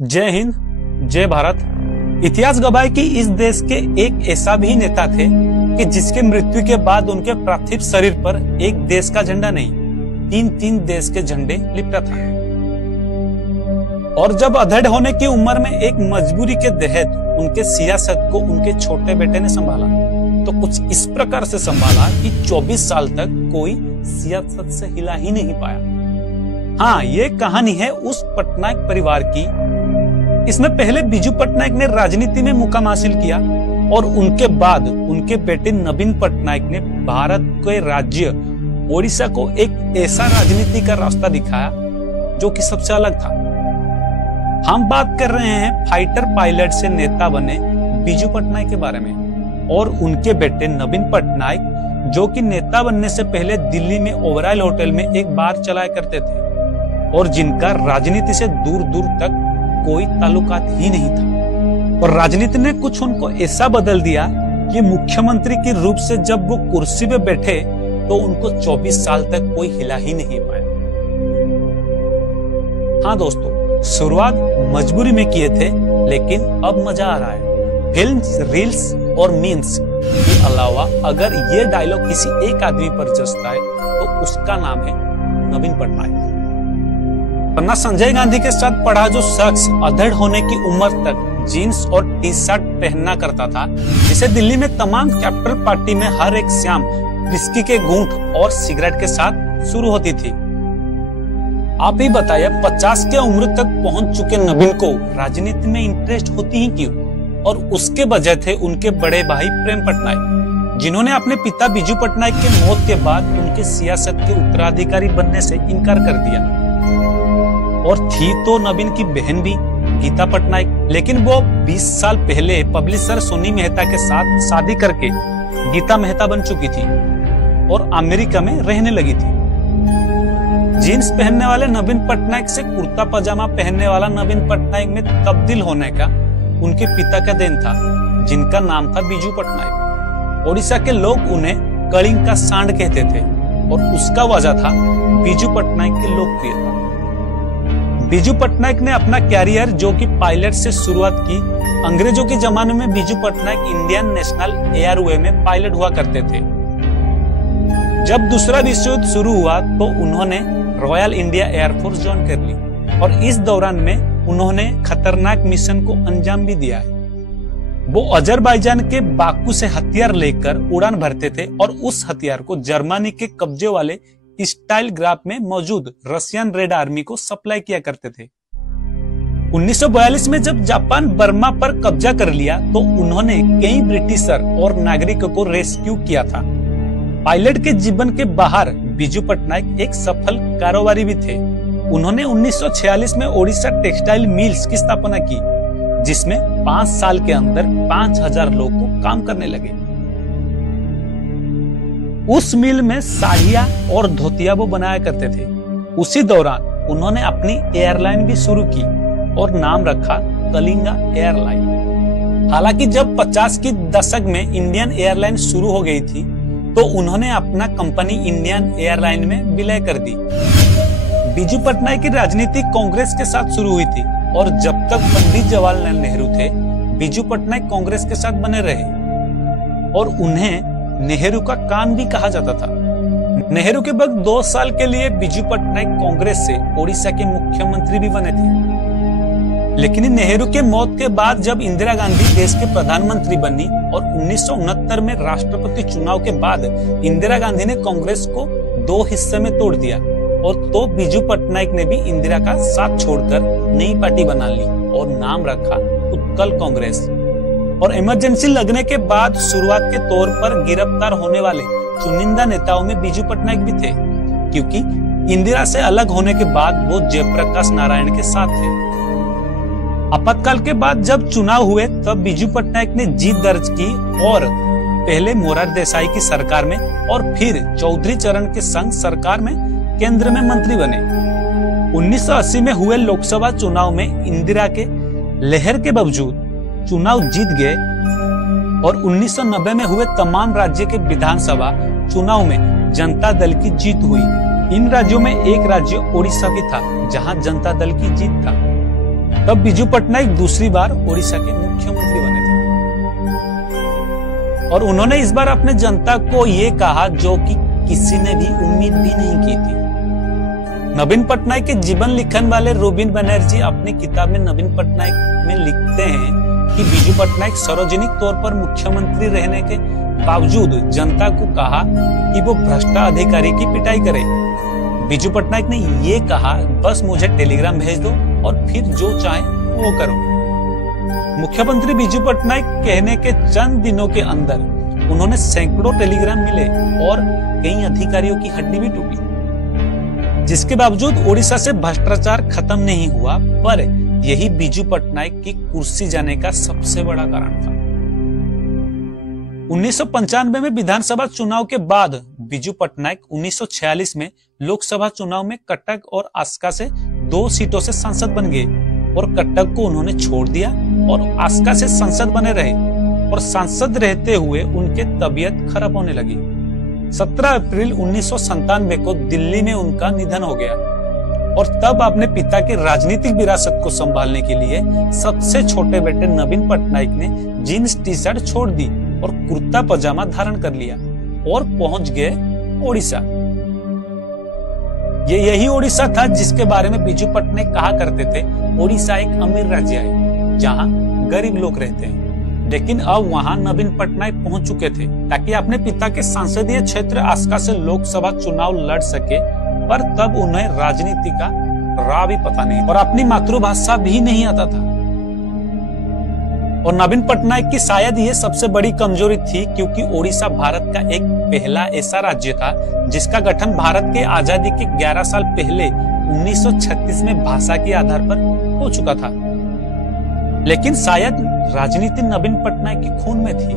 जय हिंद, जय भारत। इतिहास गवाह कि इस देश के एक ऐसा भी नेता थे कि जिसके मृत्यु के बाद उनके पार्थिव शरीर पर एक देश का झंडा नहीं, तीन देश के झंडे लिपटा था। और जब अधेड़ होने की उम्र में एक मजबूरी के तहत उनके सियासत को उनके छोटे बेटे ने संभाला, तो कुछ इस प्रकार से संभाला कि 24 साल तक कोई सियासत से हिला ही नहीं पाया। हाँ, ये कहानी है उस पटनायक परिवार की। इसमें पहले बिजू पटनायक ने राजनीति में मुकाम हासिल किया और उनके बाद उनके बेटे नवीन पटनायक ने भारत के राज्य ओडिशा को एक ऐसा राजनीति का रास्ता दिखाया जो कि सबसे अलग था। हम बात कर रहे हैं फाइटर पायलट से नेता बने बिजू पटनायक के बारे में और उनके बेटे नवीन पटनायक, जो कि नेता बनने से पहले दिल्ली में ओबराय होटल में एक बार चलाया करते थे और जिनका राजनीति से दूर दूर तक कोई ताल्लुकात ही नहीं था। और राजनीति ने कुछ उनको ऐसा बदल दिया कि मुख्यमंत्री के रूप से जब वो कुर्सी पे बैठे तो उनको 24 साल तक कोई हिला ही नहीं पाया। हाँ दोस्तों, शुरुआत मजबूरी में किए थे, लेकिन अब मजा आ रहा है। फिल्म्स, रील्स और मीम्स के अलावा अगर ये डायलॉग किसी एक आदमी पर जचता है तो उसका नाम है नवीन पटनायक। वरना संजय गांधी के साथ पढ़ा जो शख्स अधेड़ होने की उम्र तक जीन्स और टी शर्ट पहनना करता था, जिसे दिल्ली में तमाम कैपिटल पार्टी में हर एक शाम विस्की के घूंट और सिगरेट के साथ शुरू होती थी। आप ही बताइए, 50 के उम्र तक पहुंच चुके नवीन को राजनीति में इंटरेस्ट होती ही क्यों? और उसके वजह थे उनके बड़े भाई प्रेम पटनायक, जिन्होंने अपने पिता बिजू पटनायक के मौत के बाद उनके सियासत के उत्तराधिकारी बनने से इनकार कर दिया। और थी तो नवीन की बहन भी, गीता पटनायक, लेकिन वो 20 साल पहले पब्लिशर सोनी मेहता के साथ शादी करके गीता मेहता बन चुकी थी और अमेरिका में रहने लगी थी। जीन्स पहनने वाले नवीन पटनायक से कुर्ता पजामा पहनने वाला नवीन पटनायक में तब्दील होने का उनके पिता का देन था, जिनका नाम था बिजू पटनायक। ओडिशा के लोग उन्हें कलिंग का सांड कहते थे और उसका वजह था बिजू पटनायक की लोकप्रियता। बिजू पटनायक ने अपना कैरियर, जो कि पायलट से शुरुआत की। अंग्रेजों के जमाने में Biju Patnaik Indian national airway में पायलट हुआ करते थे। जब दूसरा विश्व युद्ध शुरू हुआ तो उन्होंने रॉयल इंडिया एयरफोर्स ज्वाइन कर ली और इस दौरान में उन्होंने खतरनाक मिशन को अंजाम भी दिया है। वो अजरबैजान के बाकू से हथियार लेकर उड़ान भरते थे और उस हथियार को जर्मनी के कब्जे वाले स्टाइल ग्राफ में मौजूद रशियन रेड आर्मी को सप्लाई किया करते थे। 1942 में जब जापान बर्मा पर कब्जा कर लिया तो उन्होंने कई ब्रिटिशर और नागरिकों को रेस्क्यू किया था। पायलट के जीवन के बाहर बिजू पटनायक एक सफल कारोबारी भी थे। उन्होंने 1946 में ओडिशा टेक्सटाइल मिल्स की स्थापना की, जिसमें 5 साल के अंदर 5000 लोग को काम करने लगे। उस मिल में साड़ियां और धोतिया वो बनाया करते थे। उसी दौरान उन्होंने अपनी एयरलाइन भी शुरू की और नाम रखा कलिंगा एयरलाइन। हालांकि जब 50 की दशक में इंडियन एयरलाइन शुरू हो गई थी तो उन्होंने अपना कंपनी इंडियन एयरलाइन में विलय कर दी। बिजू पटनायक की राजनीति कांग्रेस के साथ शुरू हुई थी और जब तक पंडित जवाहरलाल नेहरू थे, बिजू पटनायक कांग्रेस के साथ बने रहे और उन्हें नेहरू का कान भी कहा जाता था। नेहरू के बाद 2 साल के लिए बिजू पटनायक कांग्रेस से ओडिशा के मुख्यमंत्री भी बने थे। लेकिन नेहरू के मौत के बाद जब इंदिरा गांधी देश के प्रधानमंत्री बनी और 1969 में राष्ट्रपति चुनाव के बाद इंदिरा गांधी ने कांग्रेस को 2 हिस्से में तोड़ दिया और तो बिजू पटनायक ने भी इंदिरा का साथ छोड़कर नई पार्टी बना ली और नाम रखा उत्कल कांग्रेस। और इमरजेंसी लगने के बाद शुरुआत के तौर पर गिरफ्तार होने वाले चुनिंदा नेताओं में बिजू पटनायक भी थे, क्योंकि इंदिरा से अलग होने के बाद वो जयप्रकाश नारायण के साथ थे। आपातकाल के बाद जब चुनाव हुए तब बिजू पटनायक ने जीत दर्ज की और पहले मोरारजी देसाई की सरकार में और फिर चौधरी चरण के संग सरकार में केंद्र में मंत्री बने। 1980 में हुए लोकसभा चुनाव में इंदिरा के लहर के बावजूद चुनाव जीत गए और 1990 में हुए तमाम राज्य के विधानसभा चुनाव में जनता दल की जीत हुई। इन राज्यों में एक राज्य ओडिशा भी था, जहां जनता दल की जीत था। तब बिजू पटनायक दूसरी बार ओडिशा के मुख्यमंत्री बने थे और उन्होंने इस बार अपने जनता को ये कहा जो कि किसी ने भी उम्मीद भी नहीं की थी। नवीन पटनायक के जीवन लिखन वाले रोबिन बनर्जी अपनी किताब में नवीन पटनायक में लिखते हैं कि बिजू पटनायक सार्वजनिक तौर पर मुख्यमंत्री रहने के बावजूद जनता को कहा कि वो भ्रष्ट अधिकारी की पिटाई करे। बिजू पटनायक ने ये कहा, बस मुझे टेलीग्राम भेज दो और फिर जो चाहे वो करो। मुख्यमंत्री बिजू पटनायक कहने के चंद दिनों के अंदर उन्होंने सैकड़ों टेलीग्राम मिले और कई अधिकारियों की हड्डी भी टूटी। जिसके बावजूद ओडिशा से भ्रष्टाचार खत्म नहीं हुआ, पर यही बिजू पटनायक की कुर्सी जाने का सबसे बड़ा कारण था। 1995 में विधानसभा चुनाव के बाद बिजू पटनायक 1946 में लोकसभा चुनाव में कटक और आस्का से 2 सीटों से सांसद बन गए और कटक को उन्होंने छोड़ दिया और आस्का से सांसद बने रहे और सांसद रहते हुए उनके तबीयत खराब होने लगी। 17 अप्रैल 1997 को दिल्ली में उनका निधन हो गया और तब अपने पिता की राजनीतिक विरासत को संभालने के लिए सबसे छोटे बेटे नवीन पटनायक ने जीन्स टी शर्ट छोड़ दी और कुर्ता पजामा धारण कर लिया और पहुंच गए ओडिशा। यही ओडिशा था जिसके बारे में बिजू पटनायक कहा करते थे, ओडिशा एक अमीर राज्य है जहां गरीब लोग रहते हैं। लेकिन अब वहां नवीन पटनायक पहुंच चुके थे ताकि अपने पिता के संसदीय क्षेत्र आस्का से लोकसभा चुनाव लड़ सके, पर तब उन्हें राजनीति का राह भी पता नहीं और अपनी मातृभाषा भी नहीं आता था। और नवीन पटनायक की शायद ये सबसे बड़ी कमजोरी थी, क्योंकि ओडिशा भारत का एक पहला ऐसा राज्य था जिसका गठन भारत के आजादी के 11 साल पहले 1936 में भाषा के आधार पर हो चुका था। लेकिन शायद राजनीति नवीन पटनायक के खून में थी।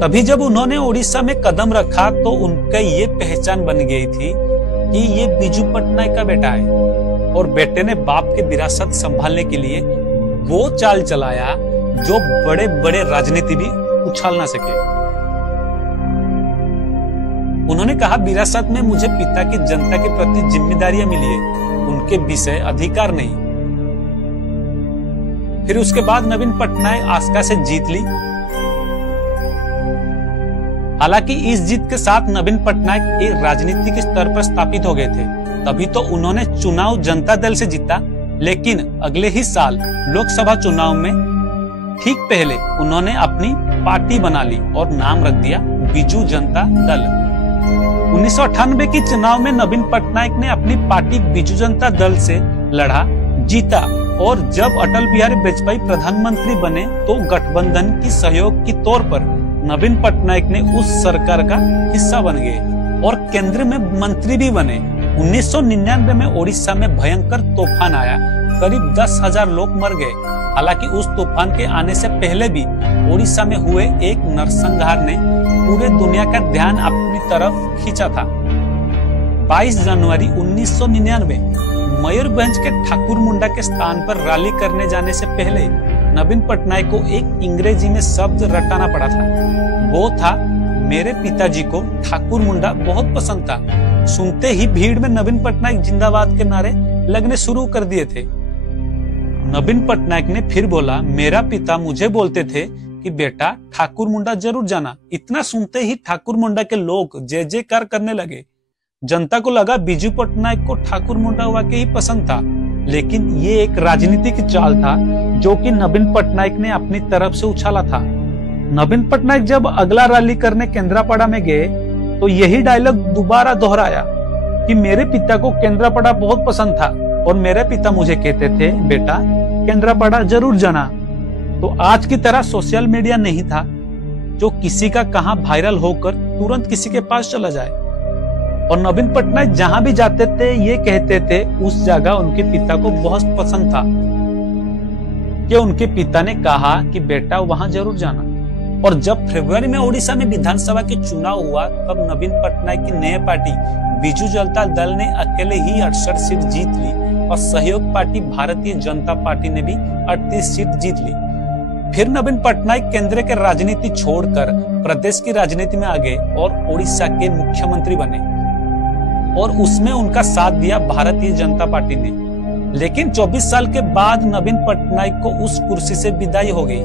तभी जब उन्होंने ओडिशा में कदम रखा तो उनका ये पहचान बन गई थी कि ये बिजू पटनायक का बेटा है और बेटे ने बाप के विरासत संभालने के लिए वो चाल चलाया जो बड़े बड़े राजनीति भी उछाल ना सके। उन्होंने कहा, विरासत में मुझे पिता की जनता के प्रति जिम्मेदारियां मिली है, उनके विषय अधिकार नहीं। फिर उसके बाद नवीन पटनायक आस्का से जीत ली। हालांकि इस जीत के साथ नवीन पटनायक एक राजनीतिक स्तर पर स्थापित हो गए थे, तभी तो उन्होंने चुनाव जनता दल से जीता। लेकिन अगले ही साल लोकसभा चुनाव में ठीक पहले उन्होंने अपनी पार्टी बना ली और नाम रख दिया बिजू जनता दल। 1998 के चुनाव में नवीन पटनायक ने अपनी पार्टी बिजू जनता दल से लड़ा, जीता और जब अटल बिहारी वाजपेयी प्रधानमंत्री बने तो गठबंधन की सहयोग के तौर पर नवीन पटनायक ने उस सरकार का हिस्सा बन गए और केंद्र में मंत्री भी बने। 1999 में ओडिशा में भयंकर तूफान आया, करीब 10,000 लोग मर गए। हालांकि उस तूफान के आने से पहले भी ओडिशा में हुए एक नरसंहार ने पूरे दुनिया का ध्यान अपनी तरफ खींचा था। 22 जनवरी 1999 मयूरभंज के ठाकुर मुंडा के स्थान पर रैली करने जाने से पहले नवीन पटनायक को एक अंग्रेजी में शब्द रटाना पड़ा था। वो था, मेरे पिताजी को ठाकुर मुंडा बहुत पसंद था। सुनते ही भीड़ में नवीन पटनायक जिंदाबाद के नारे लगने शुरू कर दिए थे। नवीन पटनायक ने फिर बोला, मेरा पिता मुझे बोलते थे कि बेटा ठाकुर मुंडा जरूर जाना। इतना सुनते ही ठाकुर मुंडा के लोग जय जयकार करने लगे। जनता को लगा बिजू पटनायक को ठाकुर मुंडा वाकई पसंद था, लेकिन ये एक राजनीतिक चाल था जो कि नवीन पटनायक ने अपनी तरफ से उछाला था। नवीन पटनायक जब अगला रैली करने केंद्रापड़ा में गए तो यही डायलॉग दोबारा दोहराया कि मेरे पिता को केंद्रापड़ा बहुत पसंद था और मेरे पिता मुझे कहते थे, बेटा केंद्रापड़ा जरूर जाना। तो आज की तरह सोशल मीडिया नहीं था जो किसी का कहां वायरल होकर तुरंत किसी के पास चला जाए। और नवीन पटनायक जहां भी जाते थे ये कहते थे उस जगह उनके पिता को बहुत पसंद था कि उनके पिता ने कहा कि बेटा वहां जरूर जाना। और जब फरवरी में ओडिशा में विधानसभा के चुनाव हुआ तब नवीन पटनायक की नई पार्टी बिजू जनता दल ने अकेले ही 68 सीट जीत ली और सहयोग पार्टी भारतीय जनता पार्टी ने भी 38 सीट जीत ली। फिर नवीन पटनायक केंद्र के राजनीति छोड़कर प्रदेश की राजनीति में आ गए और ओडिशा के मुख्यमंत्री बने और उसमें उनका साथ दिया भारतीय जनता पार्टी ने। लेकिन 24 साल के बाद नवीन पटनायक को उस कुर्सी से विदाई हो गई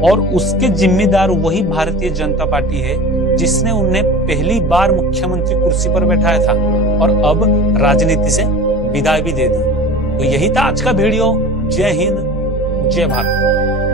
और उसके जिम्मेदार वही भारतीय जनता पार्टी है जिसने उन्हें पहली बार मुख्यमंत्री कुर्सी पर बैठाया था और अब राजनीति से विदाई भी दे दी। तो यही था आज का वीडियो। जय हिंद, जय भारत।